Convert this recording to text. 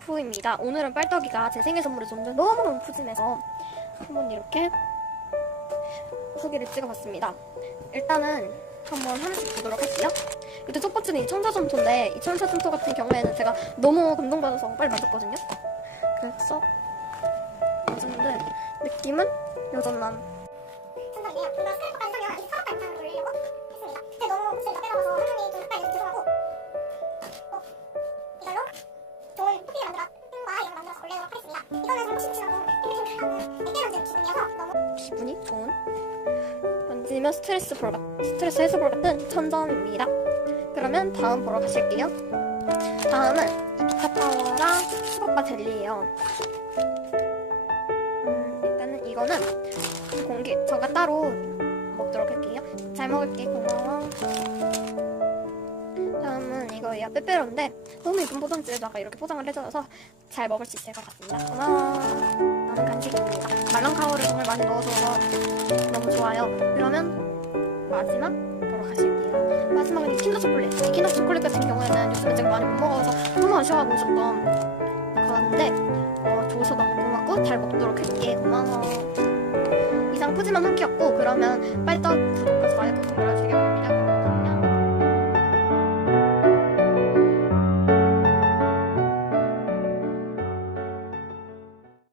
후입니다. 오늘은 빨떡이가 제 생일 선물을 줬는데 너무너무 푸짐해서 한번 이렇게 후기를 찍어봤습니다. 일단은 한번 하나씩 보도록 할게요. 이때 첫 번째는 이 천사점토인데 이 천사점토 같은 경우에는 제가 너무 감동받아서 빨리 맞았거든요. 그래서 맞았는데 느낌은 여전남. 정답이네요. 이거 스크래퍼. 이 사업가 영상을 올리려고 했습니다. 근데 너무 목소리 빼라서 기분이 좋은 만지면 스트레스 볼 같, 스트레스 해소볼 같은 천점입니다. 그러면 다음 보러 가실게요. 다음은 이 비타 파워랑 수박바 젤리예요. 음, 일단은 이거는 공기 저가 따로 먹도록 할게요. 잘 먹을게 고마워. 다음은 이거예요. 빼빼로인데 너무 예쁜 포장지에다가 이렇게 포장을 해줘서 잘 먹을 수 있을 것 같습니다. 고마워. 나는 간식입니다. 말랑카오를 정말 많이 넣어줘서 너무 좋아요. 그러면 마지막 보러 가실게요. 마지막은 이 킨더 초콜릿. 이 킨더 초콜릿 같은 경우에는 요즘에 제가 많이 못 먹어서 너무 아쉬워하고 있었던 그런데 어, 줘서 너무 고맙고 잘 먹도록 할게. 고마워. 이상 푸짐한 후기였고 그러면 빨떡